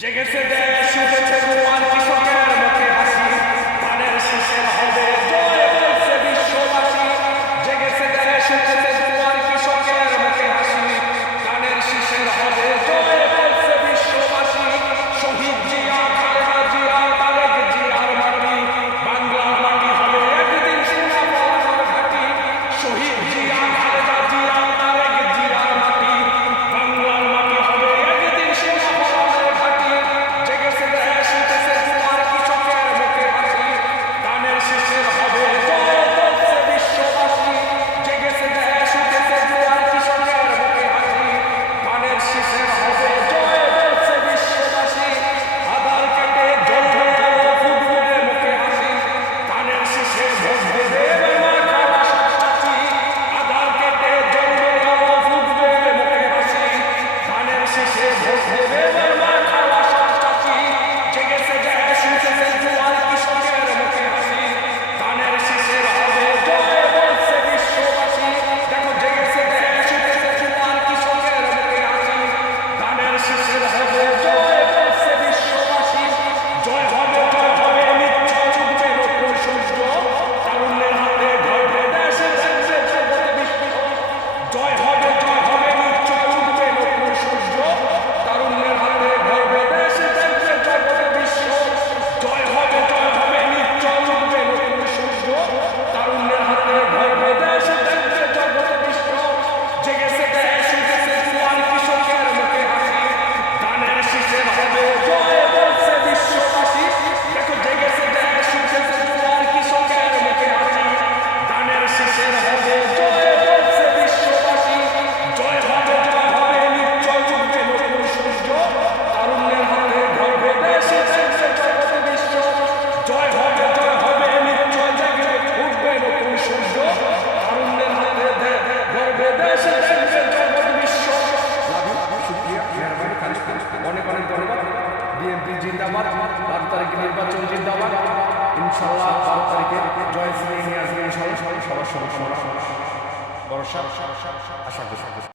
জেগেছে দেশ উঠেছে জোয়ান কৃষকের মুখে হাসি ধানের শীষের হবে জয় বলছে বিশ্ববাসী জেগেছে দেশ উঠেছে জোয়ান কৃষকের মুখে হাসি ধানের শীষের হবে জয় বলছে বিশ্ববাসী শহীদ জিয়া খালেদা জিয়া তারেক জিয়ার মাটি বাংলার মাটি হবে একদিন সোনা বলার ঘাটি শহীদ জিয়া খালেদা জিয়া তারেক জিয়ার মাটি বাংলার মাটি হবে একদিন সোনা বলার ঘাটি জেগেছে দেশ উঠেছে জোয়ান কৃষকের মুখে হাসি ধানের শীষের হবে জয় বলছে বিশ্ববাসী জেগেছে দেশ উঠেছে জোয়ান কৃষকের মুখে হাসি ধানের শীষের হবে জয় বলছে বিশ্ববাসী আধার কেটে জ্বলবে আলো ফুটবে মুখে হাসি ধানের শীষে ভোট দেবে মাথাওয়া সবচাচি আধার কেটে জ্বলবে আলো ফুটবে মুখে হাসি ধানের শীষে ভোট দেবে মাথাওয়া সবচাচি জেগেছে দেশ উঠেছে জোয়ান কৃষকের মুখে হাসি ধানের শীষের হবে জয় বলছে বিশ্ববাসী দেখো জেগেছে দেশ উঠেছে জোয়ান কৃষকের মুখে হাসি ধানের শীষের হবে জয় বলছে বিশ্ববাসী জয় হবে নিশ্চয় উঠবে নতুন সূর্য তারুণ্যের হাতে ধরবে দেশে দেশে জগতে বিশ্ব জয় হবে নিশ্চয় উঠবে নতুন সূর্য তারুণ্যের হাতে ধরবে দেশে দেশে জগতে বিশ্ব জয় হবে নিশ্চয় উঠবে নতুন সূর্য তারুণ্যের হাতে ধরবে দেশে দেশে জগতে বিশ্ব জেগেছে দেশ উঠেছে জোয়ান কৃষকের মুখে হাসি ধানের শীষের হবে জয় বলছে বিশ্ববাসী দেখো জেগেছে দেশ উঠেছে জোয়ান কৃষকের মুখে হাসি ধানের শীষের হবে জয় বলছে বিশ্ববাসী জয় হবে নিশ্চয় উঠবে নতুন সূর্য তারুণ্যের হাতে ধরবে দেশে দেশে জগতে বিশ্ব জয় হবে নিশ্চয় জেগে উঠবে নতুন সূর্য তারুণ্যের হাতে ধরবে দেশে দেশে জগতে বিশ্ব অনেক ধন্যবাদ বিএনপি জিন্দাবাদ 12 তারিখে নির্বাচন জিন্দাবাদ ইনশাআল্লাহ 12 তারিখে জয় শ্রী নিয়ে আসবে ইনশাআল্লাহ সবার ভরসা আশা করি